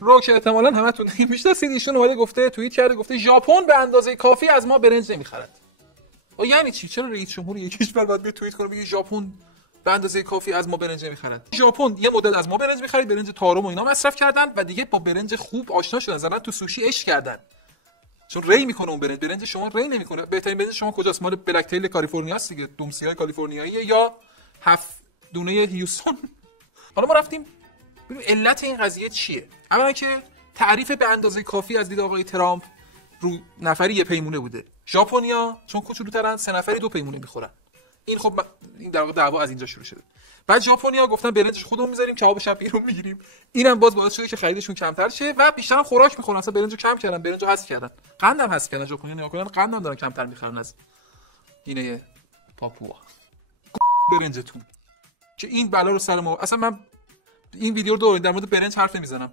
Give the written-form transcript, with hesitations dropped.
رو که احتمالاً همتون میشناسید، ایشون اومده گفته، توییت کرده گفته ژاپن به اندازه کافی از ما برنج نمیخرد. یعنی چی؟ چرا رئیس جمهور یک کشور باید به توییت کنه بگه ژاپن به اندازه کافی از ما برنج میخرد؟ ژاپن یه مدت از ما برنج میخرید، برنج تارم و اینا مصرف کردن و دیگه با برنج خوب آشنا شدن، زدن تو سوشی عشق کردن. چون ری میکنه اون برنج شما ری نمیکنه. بهترین برنج شما کجاست؟ مال بلک تیل کالیفرنیا است دیگه، دومسیای کالیفرنیاییه یا 7 دونه هیوستون. حالا ما رفتیم ببین علت این قضیه چیه. اولا که تعریف به اندازه کافی از دید آقای ترامپ رو نفری یه پیمونه بوده. ژاپنیا چون کوچولوترن 3 نفری 2 پیمونه میخورن. این خب این در واقع دعوا از اینجا شروع شده. بعد ژاپنیا گفتن برنجش خودمون میذاریم، کباب شب بیرون میگیریم. اینم باز باعث شده که خریدشون کمتر شه و بیشتر خوراک میخورن. اصلا برنجو کم کردن، برنجو حذف کردن. قندم حذف کردن. ژاپنیا نگاه کنن قندم دارن کمتر میخرن از اینه پاپوا. برنجتون که این بلا رو سر ما. اصلا من این ویدیو رو در مورد برنج حرف نمیزنم.